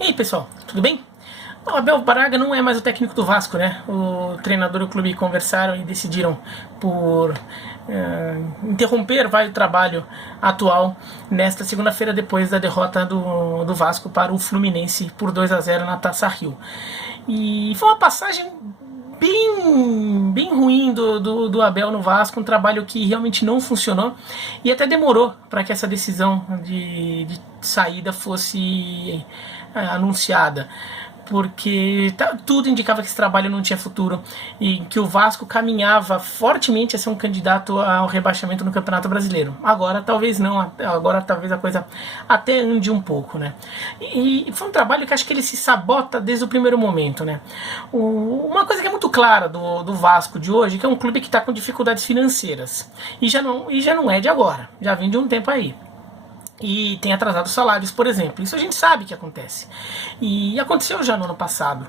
E aí, pessoal, tudo bem? O Abel Braga não é mais o técnico do Vasco, né? O treinador e o clube conversaram e decidiram por interromper o trabalho atual nesta segunda-feira, depois da derrota do Vasco para o Fluminense por 2-0 na Taça Rio. E foi uma passagem bem ruim do Abel no Vasco, um trabalho que realmente não funcionou e até demorou para que essa decisão de saída fosse anunciada, porque tudo indicava que esse trabalho não tinha futuro e que o Vasco caminhava fortemente a ser um candidato ao rebaixamento no Campeonato Brasileiro. Agora talvez não, agora talvez a coisa até ande um pouco, né? E foi um trabalho que acho que ele se sabota desde o primeiro momento, né? Uma coisa que é muito clara do Vasco de hoje, que é um clube que está com dificuldades financeiras, e já não é de agora, já vem de um tempo aí. E tem atrasado salários, por exemplo. Isso a gente sabe que acontece. E aconteceu já no ano passado.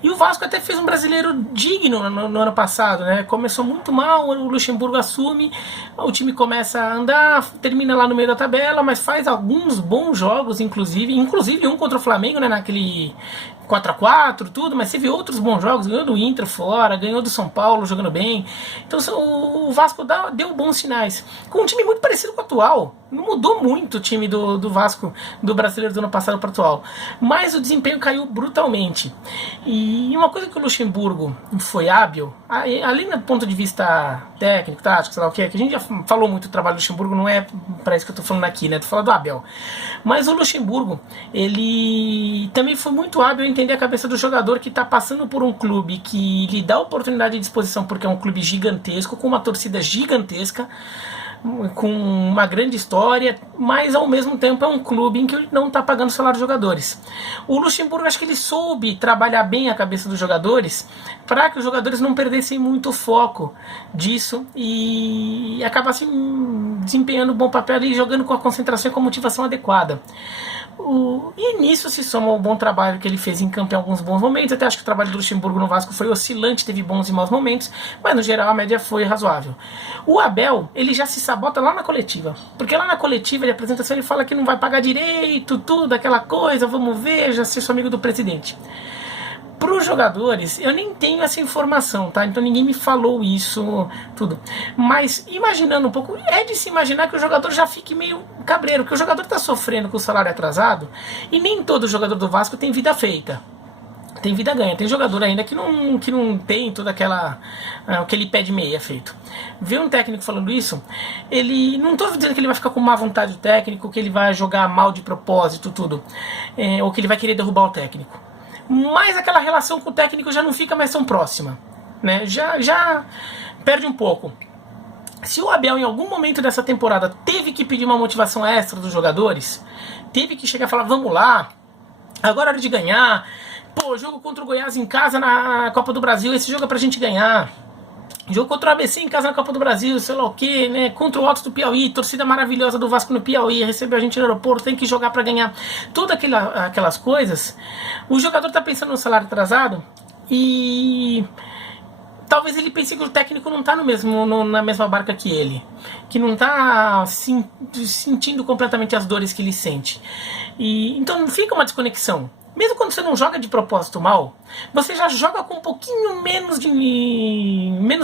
E o Vasco até fez um brasileiro digno no ano passado, né? Começou muito mal, o Luxemburgo assume, o time começa a andar, termina lá no meio da tabela, mas faz alguns bons jogos, inclusive um contra o Flamengo, né? Naquele 4-4, tudo, mas teve outros bons jogos, ganhou do Inter fora, ganhou do São Paulo jogando bem. Então o Vasco deu bons sinais. Com um time muito parecido com o atual. Não mudou muito o time do Vasco, do brasileiro do ano passado para o atual. Mas o desempenho caiu brutalmente. E uma coisa que o Luxemburgo foi hábil, além do ponto de vista técnico, tático, sei lá o que a gente já falou muito do trabalho do Luxemburgo, não é para isso que eu estou falando aqui, né? Estou falando do Abel. Mas o Luxemburgo, ele também foi muito hábil em entender a cabeça do jogador que está passando por um clube que lhe dá oportunidade de disposição, porque é um clube gigantesco, com uma torcida gigantesca, com uma grande história, mas ao mesmo tempo é um clube em que não está pagando salário dos jogadores. O Luxemburgo, acho que ele soube trabalhar bem a cabeça dos jogadores para que os jogadores não perdessem muito o foco disso e acabassem desempenhando um bom papel e jogando com a concentração e com a motivação adequada. E nisso se soma o bom trabalho que ele fez em campo em alguns bons momentos. Até acho que o trabalho do Luxemburgo no Vasco foi oscilante, teve bons e maus momentos, mas no geral a média foi razoável. O Abel, ele já se sabota lá na coletiva, porque lá na coletiva, ele apresentação, ele fala que não vai pagar direito, tudo, aquela coisa, vamos ver, já sou amigo do presidente. Para os jogadores, eu nem tenho essa informação, tá? Então ninguém me falou isso, tudo. Mas imaginando um pouco, é de se imaginar que o jogador já fique meio cabreiro, que o jogador está sofrendo com o salário atrasado e nem todo jogador do Vasco tem vida feita. Tem vida ganha, tem jogador ainda que não tem toda aquela o que ele pede meia feito. Ver um técnico falando isso, ele não estou dizendo que ele vai ficar com má vontade do técnico, que ele vai jogar mal de propósito, tudo, ou que ele vai querer derrubar o técnico. Mas aquela relação com o técnico já não fica mais tão próxima, né? Já perde um pouco. Se o Abel em algum momento dessa temporada teve que pedir uma motivação extra dos jogadores, teve que chegar e falar, vamos lá, agora é hora de ganhar, pô, jogo contra o Goiás em casa na Copa do Brasil, esse jogo é pra gente ganhar. Jogo contra o ABC em casa na Copa do Brasil, sei lá o que, né? Contra o Altos do Piauí, torcida maravilhosa do Vasco no Piauí, recebeu a gente no aeroporto, tem que jogar para ganhar. Todas aquelas coisas, o jogador tá pensando no salário atrasado e talvez ele pense que o técnico não tá na mesma barca que ele, que não tá sentindo completamente as dores que ele sente. E então fica uma desconexão. Mesmo quando você não joga de propósito mal, você já joga com um pouquinho menos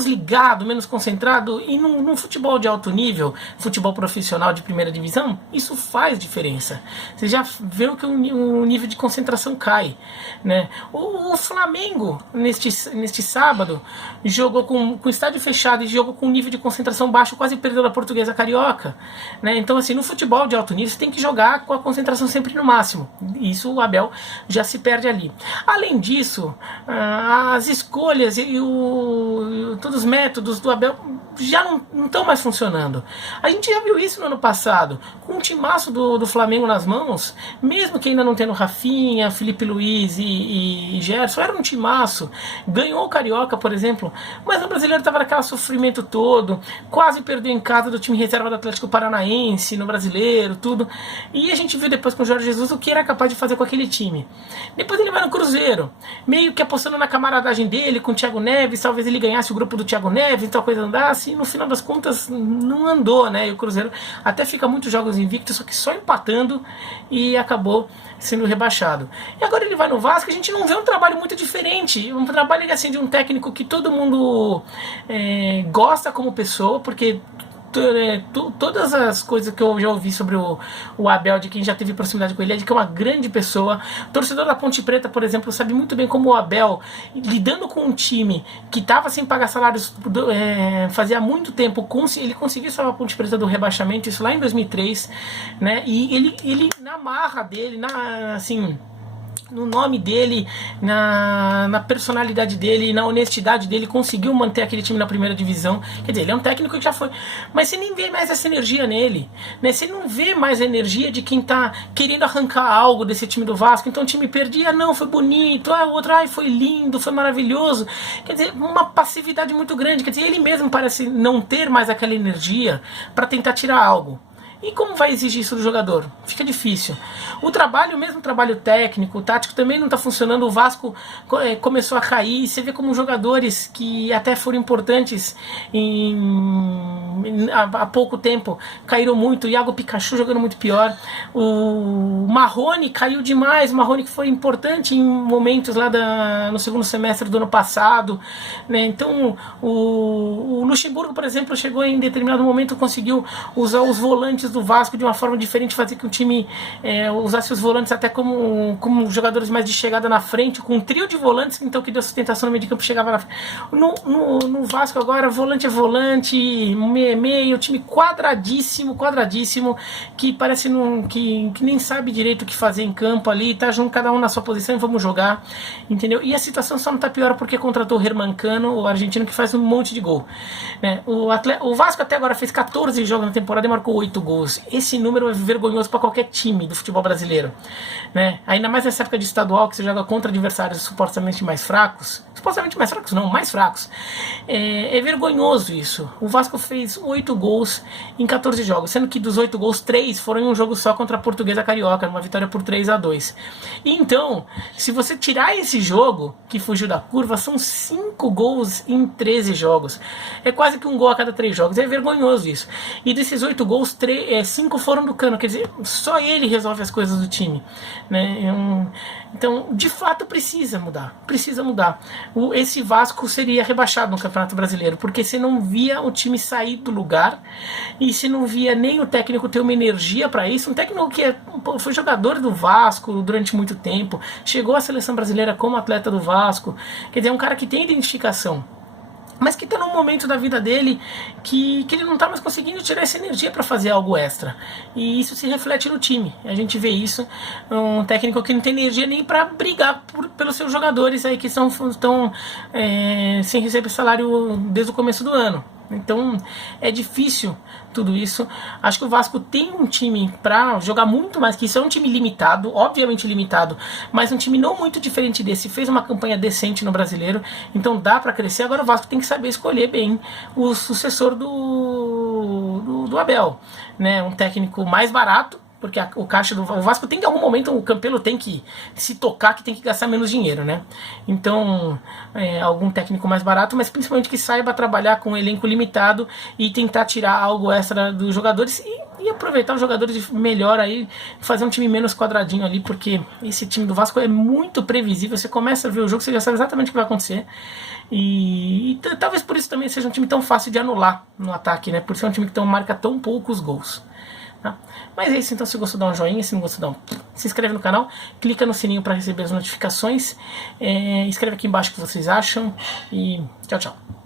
ligado, menos concentrado, e num futebol de alto nível, futebol profissional de primeira divisão, isso faz diferença. Você já vê que o nível de concentração cai, né? O Flamengo, neste sábado, jogou com o estádio fechado e jogou com um nível de concentração baixo, quase perdeu a Portuguesa Carioca, né? Então, assim, no futebol de alto nível, você tem que jogar com a concentração sempre no máximo. Isso o Abel já se perde ali. Além disso, as escolhas e todos os métodos do Abel já não estão mais funcionando. A gente já viu isso no ano passado, com um timaço do Flamengo nas mãos, mesmo que ainda não tendo Rafinha, Felipe Luiz e Gerson, era um timaço, ganhou o Carioca, por exemplo, mas no brasileiro estava naquele sofrimento todo, quase perdeu em casa do time reserva do Atlético Paranaense, no brasileiro, tudo, e a gente viu depois com o Jorge Jesus o que era capaz de fazer com aquele time. Depois ele vai no Cruzeiro, meio que apostando na camaradagem dele com o Thiago Neves, talvez ele ganhasse o grupo do Thiago Neves, tal coisa andasse, e no final das contas não andou, né? E o Cruzeiro até fica muitos jogos invictos, só que só empatando e acabou sendo rebaixado. E agora ele vai no Vasco, a gente não vê um trabalho muito diferente, um trabalho assim de um técnico que todo mundo gosta como pessoa, porque todas as coisas que eu já ouvi sobre o Abel, de quem já teve proximidade com ele, é de que é uma grande pessoa. O torcedor da Ponte Preta, por exemplo, sabe muito bem como o Abel, lidando com um time que estava sem pagar salários fazia muito tempo, ele conseguiu salvar a Ponte Preta do rebaixamento, isso lá em 2003, né? E ele na marra dele, assim, no nome dele, na personalidade dele, na honestidade dele, conseguiu manter aquele time na primeira divisão. Quer dizer, ele é um técnico que já foi, mas você nem vê mais essa energia nele, né? Você não vê mais a energia de quem tá querendo arrancar algo desse time do Vasco. Então o time perdia, não, foi bonito, o outro, foi lindo, foi maravilhoso. Quer dizer, uma passividade muito grande. Quer dizer, ele mesmo parece não ter mais aquela energia para tentar tirar algo. E como vai exigir isso do jogador? Fica difícil. O trabalho, mesmo trabalho técnico, tático, também não está funcionando. O Vasco começou a cair. Você vê como jogadores que até foram importantes há pouco tempo caíram muito. O Iago Pikachu jogando muito pior. O Marrone caiu demais. O Marrone que foi importante em momentos lá no segundo semestre do ano passado, né? Então o Luxemburgo, por exemplo, chegou em determinado momento, conseguiu usar os volantes do Vasco de uma forma diferente, fazer que o time usasse os volantes até como jogadores mais de chegada na frente, com um trio de volantes, então que deu sustentação no meio de campo, chegava na frente. No Vasco agora, volante é volante, meio, o time quadradíssimo, que parece que nem sabe direito o que fazer em campo ali, tá junto cada um na sua posição e vamos jogar, entendeu? E a situação só não tá pior porque contratou o Hermancano, o argentino, que faz um monte de gol, né? O Vasco até agora fez 14 jogos na temporada e marcou 8 gols. Esse número é vergonhoso para qualquer time do futebol brasileiro, né? Ainda mais nessa época de estadual, que você joga contra adversários supostamente mais fracos. Supostamente mais fracos, não, mais fracos. É vergonhoso isso. O Vasco fez 8 gols em 14 jogos, sendo que dos 8 gols, 3 foram em um jogo só contra a Portuguesa Carioca, uma vitória por 3-2. E então, se você tirar esse jogo, que fugiu da curva, são 5 gols em 13 jogos. É quase que um gol a cada 3 jogos. É vergonhoso isso. E desses 8 gols, 5 foram do Cano. Quer dizer, só ele resolve as coisas do time, né? Então, de fato, precisa mudar. Esse Vasco seria rebaixado no Campeonato Brasileiro, porque você não via o time sair do lugar e você não via nem o técnico ter uma energia para isso. Um técnico que foi jogador do Vasco durante muito tempo, chegou à seleção brasileira como atleta do Vasco. Quer dizer, é um cara que tem identificação, mas que está num momento da vida dele que ele não está mais conseguindo tirar essa energia para fazer algo extra. E isso se reflete no time. A gente vê isso, um técnico que não tem energia nem para brigar pelos seus jogadores aí que estão sem receber salário desde o começo do ano. Então é difícil tudo isso. Acho que o Vasco tem um time para jogar muito mais que isso. É um time limitado, obviamente limitado, mas um time não muito diferente desse. Fez uma campanha decente no Brasileiro, então dá para crescer. Agora o Vasco tem que saber escolher bem o sucessor do Abel, né? Um técnico mais barato, porque o caixa do Vasco tem que, em algum momento, o Campelo tem que se tocar, que tem que gastar menos dinheiro, né? Então, algum técnico mais barato, mas principalmente que saiba trabalhar com um elenco limitado e tentar tirar algo extra dos jogadores e aproveitar os jogadores melhor aí, fazer um time menos quadradinho ali, porque esse time do Vasco é muito previsível. Você começa a ver o jogo, você já sabe exatamente o que vai acontecer. E talvez por isso também seja um time tão fácil de anular no ataque, né? Por ser um time que marca tão poucos gols. Tá? Mas é isso, então se gostou dá um joinha, se não gostou dá se inscreve no canal, clica no sininho para receber as notificações, escreve aqui embaixo o que vocês acham e tchau, tchau.